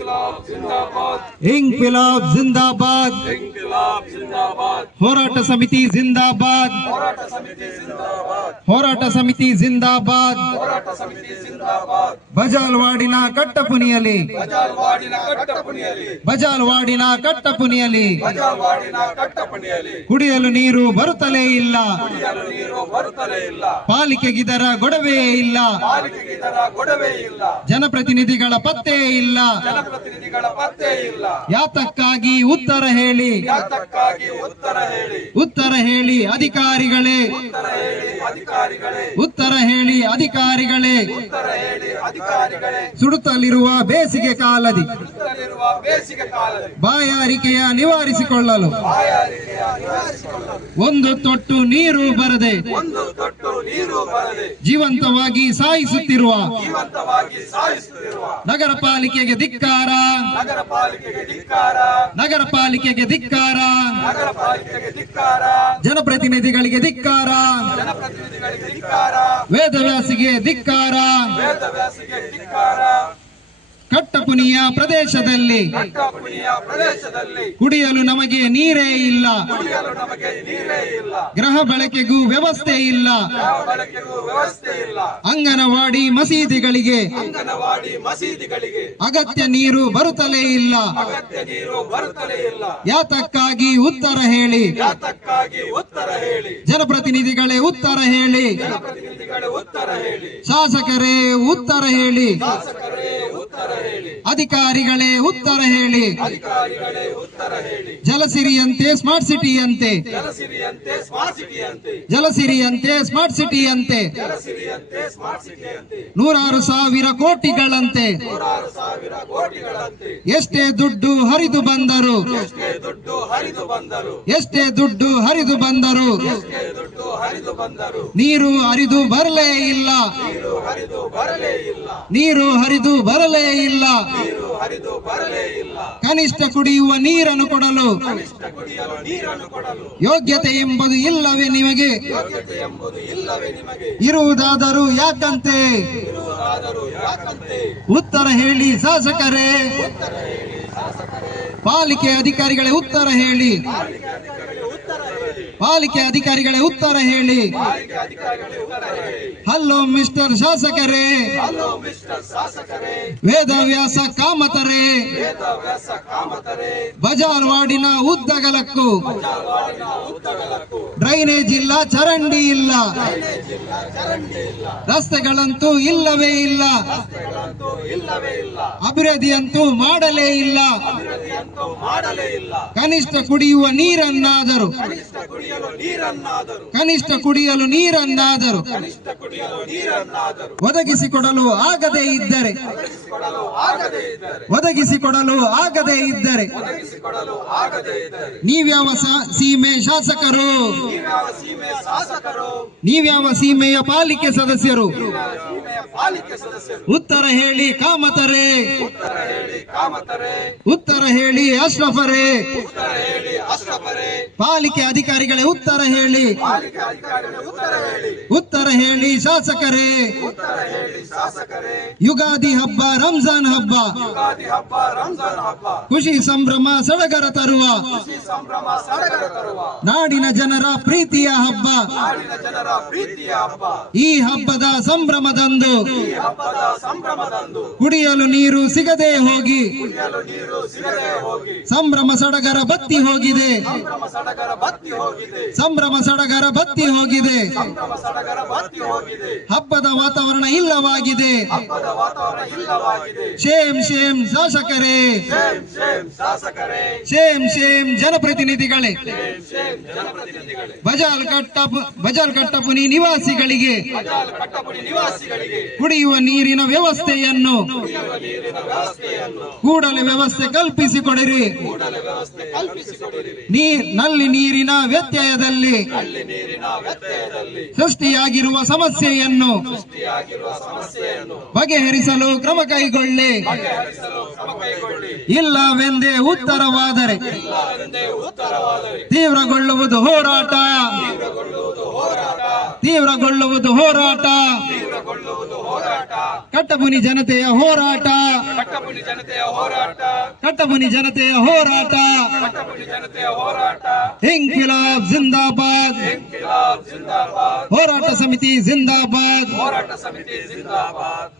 ಇಂಕ್ಲಾಬ್ ಜಿಂದಾಬಾದ್. ಇಂಕ್ಲಾಬ್ ಜಿಂದಾಬಾದ್. ಹೋರಾಟ ಸಮಿತಿ ಜಿಂದಾಬಾದ್. ಹೋರಾಟ ಸಮಿತಿ ಜಿಂದಾಬಾದ್. ಹೋರಾಟ ಸಮಿತಿ ಜಿಂದಾಬಾದ್. ಹೋರಾಟ ಸಮಿತಿ ಜಿಂದಾಬಾದ್. ಬಜಾಲ್ವಾಡಿನ ಕಟ್ಟಪುನಿಯಲಿ ಬಜಾಲ್ವಾಡಿನ ಕಟ್ಟಪುನಿಯಲಿ ಬಜಾಲ್ವಾಡಿನ ಕಟ್ಟಪುನಿಯಲಿ ಬಜಾಲ್ವಾಡಿನ ಕಟ್ಟಪುನಿಯಲಿ ಕುಡಿಯಲು ನೀರು ಬರುತ್ತಲೇ ಇಲ್ಲ. ಕುಡಿಯಲು ನೀರು ಬರುತ್ತಲೇ ಇಲ್ಲ. ಪಾಲಿಕೆಗಿದರ ಗೊಡವೆ ಇಲ್ಲ. ಪಾಲಿಕೆಗಿದರ ಗೊಡವೆ ಇಲ್ಲ. ಜನಪ್ರತಿನಿಧಿಗಳ ಪತ್ತೆ ಇಲ್ಲ. ಜನ ಜನಪ್ರತಿನಿಧಿಗಳ ಪತ್ತೆ ಇಲ್ಲ. ಯಾತಕ್ಕಾಗಿ ಉತ್ತರ ಹೇಳಿ? ಯಾತಕ್ಕಾಗಿ ಉತ್ತರ ಹೇಳಿ? ಉತ್ತರ ಹೇಳಿ ಅಧಿಕಾರಿಗಳೇ. ಉತ್ತರ ಹೇಳಿ ಅಧಿಕಾರಿಗಳೇ. ಉತ್ತರ ಹೇಳಿ ಅಧಿಕಾರಿಗಳೇ. ಉತ್ತರ ಹೇಳಿ ಅಧಿಕಾರಿಗಳೇ. ಸುಡುತ್ತಲಿರುವ ಬೇಸಿಗೆ ಕಾಲದಿ. ಸುಡುತ್ತಲಿರುವ ಬೇಸಿಗೆ ಕಾಲದಿ. ಬಾಯಾರಿಕೆಯ ನಿವಾರಿಸಿಕೊಳ್ಳಲು. ಬಾಯಾರಿಕೆಯ ನಿವಾರಿಸಿಕೊಳ್ಳಲು ಒಂದು ತೊಟ್ಟು ನೀರು ಬರದೆ ಜೀವಂತವಾಗಿ ಸಾಯಿಸುತ್ತಿರುವ ನಗರ ಪಾಲಿಕೆಗೆ ಧಿಕ್ಕಾರ ನಗರ ಪಾಲಿಕೆಗೆ ಧಿಕ್ಕಾರ ಜನಪ್ರತಿನಿಧಿಗಳಿಗೆ ಧಿಕ್ಕಾರ ವೇದವ್ಯಾಸಿಗೆ ಧಿಕ್ಕಾರ ಕಟ್ಟಪುನಿಯ ಪ್ರದೇಶದಲ್ಲಿ ಕುಡಿಯಲು ನಮಗೆ ನೀರೇ ಇಲ್ಲ. ಗ್ರಹ ಬಳಕೆಗೂ ವ್ಯವಸ್ಥೆ ಇಲ್ಲ. ಅಂಗನವಾಡಿ ಮಸೀದಿಗಳಿಗೆ ಅಗತ್ಯ ನೀರು ಬರುತ್ತಲೇ ಇಲ್ಲ. ಯಾತಕ್ಕಾಗಿ ಉತ್ತರ ಹೇಳಿ. ಜನಪ್ರತಿನಿಧಿಗಳೇ ಉತ್ತರ ಹೇಳಿ. ಶಾಸಕರೇ ಉತ್ತರ ಹೇಳಿ. ಅಧಿಕಾರಿಗಳೇ ಉತ್ತರ ಹೇಳಿ. ಜಲಸಿರಿಯಂತೆ ಸ್ಮಾರ್ಟ್ ಸಿಟಿಯಂತೆ. ಜಲಸಿರಿಯಂತೆ ಸ್ಮಾರ್ಟ್ ಸಿಟಿಯಂತೆ. ನೂರಾರು ಸಾವಿರ ಕೋಟಿಗಳಂತೆ. ಎಷ್ಟೇ ದುಡ್ಡು ಹರಿದು ಬಂದರು. ಎಷ್ಟೇ ದುಡ್ಡು ಹರಿದು ಬಂದರು. ನೀರು ಹರಿದು ಬರಲೇ ಇಲ್ಲ. ನೀರು ಹರಿದು ಬರಲೇ ಬರಲೇ ಇಲ್ಲ. ಕನಿಷ್ಠ ಕುಡಿಯುವ ನೀರನ್ನು ಕೊಡಲು. ಯೋಗ್ಯತೆ ಎಂಬುದು ಇಲ್ಲವೇ ನಿಮಗೆ. ಇರುವುದಾದರೂ ಯಾಕಂತೆ? ಉತ್ತರ ಹೇಳಿ ಶಾಸಕರೇ. ಪಾಲಿಕೆ ಅಧಿಕಾರಿಗಳೇ ಉತ್ತರ ಹೇಳಿ. ಪಾಲಿಕೆ ಅಧಿಕಾರಿಗಳೇ ಉತ್ತರ ಹೇಳಿ. ಹಲೋ ಮಿಸ್ಟರ್ ಶಾಸಕರೇ. ವೇದವ್ಯಾಸ ಕಾಮತರೇ. ಬಜಾರ್ ವಾರ್ಡಿನ ಉದ್ದಗಲಕ್ಕೂ. ಡ್ರೈನೇಜ್ ಇಲ್ಲ, ಚರಂಡಿ ಇಲ್ಲ. ರಸ್ತೆಗಳಂತೂ ಇಲ್ಲವೇ ಇಲ್ಲ. ಅಭಿವೃದ್ಧಿಯಂತೂ ಮಾಡಲೇ ಇಲ್ಲ. ಕನಿಷ್ಠ ಕುಡಿಯುವ ನೀರನ್ನಾದರೂ. ಕನಿಷ್ಠ ಕುಡಿಯಲು ನೀರನ್ನಾದರೂ. ಒದಗಿಸಿಕೊಡಲು ಆಗದೇ ಇದ್ದರೆ. ಒದಗಿಸಿಕೊಡಲು ಆಗದೇ ಇದ್ದರೆ. ನೀವ್ಯಾವ ಸೀಮೆ ಶಾಸಕರು? ನೀವ್ಯಾವ ಸೀಮೆ ಶಾಸಕರು? ನೀವ್ಯಾವ ಸೀಮೆಯ ಪಾಲಿಕೆ ಸದಸ್ಯರು? ಉತ್ತರ ಹೇಳಿ ಕಾಮತರೆ. ಉತ್ತರ ಹೇಳಿ ಕಾಮತರೆ. ಉತ್ತರ ಹೇಳಿ ಅಶ್ರಫರೇ. ಉತ್ತರ ಹೇಳಿ ಅಶ್ರಫರೇ. ಪಾಲಿಕೆ ಅಧಿಕಾರಿಗಳೇ ಉತ್ತರ ಹೇಳಿ. ಉತ್ತರ ಹೇಳಿ. ಉತ್ತರ ಹೇಳಿ ಶಾಸಕರೇ. ಉತ್ತರ ಹೇಳಿ ಶಾಸಕರೇ. ಯುಗಾದಿ ಹಬ್ಬ ರಂಜಾನ್ ಹಬ್ಬ. ಯುಗಾದಿ ಹಬ್ಬ ರಂಜಾನ್ ಹಬ್ಬ. ಖುಷಿ ಸಂಭ್ರಮ ಸಡಗರ ತರುವ. ಖುಷಿ ಸಂಭ್ರಮ ಸಡಗರ ತರುವ. ನಾಡಿನ ಜನರ ಪ್ರೀತಿಯ ಹಬ್ಬ. ನಾಡಿನ ಜನರ ಪ್ರೀತಿಯ ಹಬ್ಬ. ಈ ಹಬ್ಬದ ಸಂಭ್ರಮದಂದು ಈ ಹಬ್ಬದ ಸಂಭ್ರಮದಂದು ಕುಡಿಯಲು ನೀರು ಸಿಗದೆ ಹೋಗಿ ಸಂಭ್ರಮ ಸಡಗರ ಬತ್ತಿ ಹೋಗಿದೆ. ಸಂಭ್ರಮ ಸಡಗರ ಬತ್ತಿ ಹೋಗಿದೆ. ಹಬ್ಬದ ವಾತಾವರಣ ಇಲ್ಲವಾಗಿದೆ. ಶೇಮ್ ಶೇಮ್ ಶಾಸಕರೇ. ಶೇಮ್ ಶೇಮ್ ಜನಪ್ರತಿನಿಧಿಗಳೇ. ಬಜಾಲ್ ಕಟ್ಟ ಬಜಾಲ್ ಕಟ್ಟಪುನಿ ನಿವಾಸಿಗಳಿಗೆ. ನಿವಾಸಿಗಳಿಗೆ. ಕುಡಿಯುವ ನೀರಿನ ವ್ಯವಸ್ಥೆಯನ್ನು ಕೂಡಲೇ ವ್ಯವಸ್ಥೆ ಕಲ್ಪಿಸಿಕೊಡಿರಿ. ನಲ್ಲಿ ನೀರಿನ ವ್ಯತ್ಯಯದಲ್ಲಿ ಸೃಷ್ಟಿಯಾಗಿರುವ ಸಮಸ್ಯೆಯನ್ನು ಬಗೆಹರಿಸಲು ಕ್ರಮ ಕೈಗೊಳ್ಳಿ. ಇಲ್ಲವೆಂದೇ ಉತ್ತರವಾದರೆ ತೀವ್ರಗೊಳ್ಳುವುದು ಹೋರಾಟ. ತೀವ್ರಗೊಳ್ಳುವುದು ಹೋರಾಟ. ಕಟ್ಟಬುನಿ ಜನತೆಯ ಹೋರಾಟ. ಕಟ್ಟಬುನಿ ಜನತೆಯ ಹೋರಾಟ. ಇಂಕಿಲಾಬ್ ಜಿಂದಾಬಾದ್. ಹೋರಾಟ ಸಮಿತಿ ಜಿಂದಾಬಾದ್. ಹೋರಾಟ ಸಮಿತಿ ಜಿಂದಾಬಾದ್.